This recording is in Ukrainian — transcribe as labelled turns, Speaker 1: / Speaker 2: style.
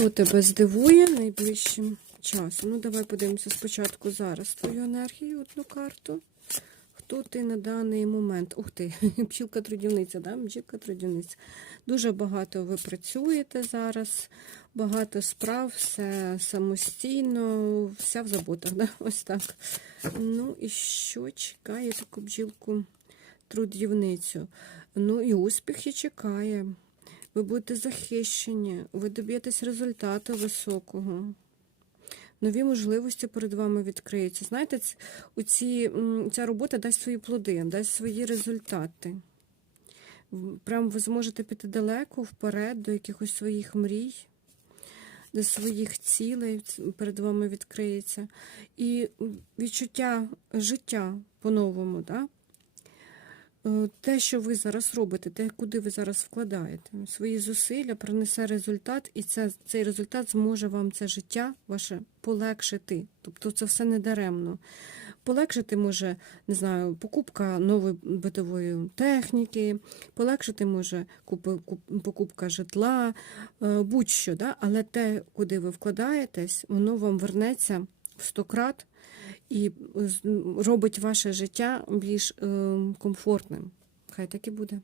Speaker 1: Що тебе здивує найближчим часом? Ну, давай подивимося спочатку зараз твою енергію, одну карту. Хто ти на даний момент? Ух ти, бджілка-трудівниця, да? бджілка-трудівниця. Дуже багато ви працюєте зараз, багато справ, все самостійно, вся в заботах, да? ось так. Ну і що чекає таку бджілку-трудівницю? Ну і успіх і чекає. Ви будете захищені, ви доб'єтесь результату високого. Нові можливості перед вами відкриються. Знаєте, оці, ця робота дасть свої плоди, дасть свої результати. Прям ви зможете піти далеко вперед до якихось своїх мрій, до своїх цілей перед вами відкриється. І відчуття життя по-новому, да? Е, те, що ви зараз робите, те, куди ви зараз вкладаєте, свої зусилля принесе результат, і це, цей результат зможе вам це життя ваше полегшити. Тобто це все не даремно. Полегшити може, не знаю, покупка нової битової техніки, полегшити може покупка житла, е, будь-що, да? але те, куди ви вкладаєтесь, воно вам вернеться в сто крат і з- робить ваше життя більш е, комфортним. Хай так і буде.